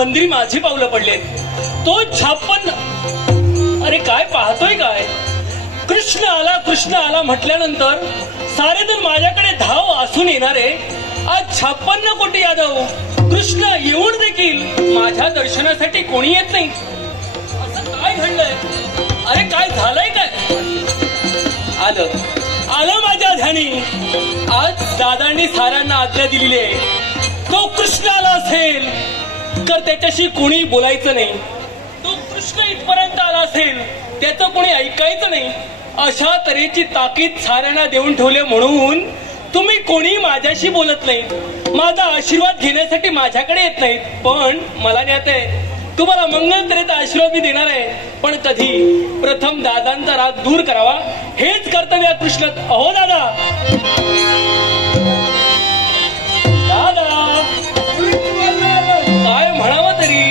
मंदिरी माझी पावलं पडलेत. तो 56. अरे काय पाहतोय काय? कृष्ण आला म्हटल्यानंतर सारे जण माझ्याकडे धाव असून येणारे. आज 56 कोटी यादव कृष्ण येऊन देखील माझ्या दर्शनासाठी कोणी येत नाही. असं काय घडलंय? अरे काय झालंय काय? आलं माझ्या ध्यानी. आज दादांनी साऱ्यांना आज्ञा दिलेली आहे. तो कृष्ण आला असेल तर त्याच्याशी कोणी बोलायचं नाही. तो कृष्ण इथपर्यंत आला असेल त्याचं कोणी ऐकायचं नाही. अशा तऱ्हेची ताकीद साऱ्यांना देऊन ठेवले म्हणून तुम्ही कोणी माझ्याशी बोलत नाही. माझा आशीर्वाद घेण्यासाठी माझ्याकडे येत नाहीत. पण मला ज्ञात आहे तुम्हाला मंगल तऱ्हेचा आशीर्वाद मी देणार आहे. पण कधी? प्रथम दादांचा राग दूर करावा हेच कर्तव्य कृष्ण. अहो दादा काय म्हणावं तरी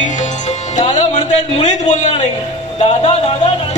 दादा म्हणतायत मुळीच बोलणार नाही. दादा दादा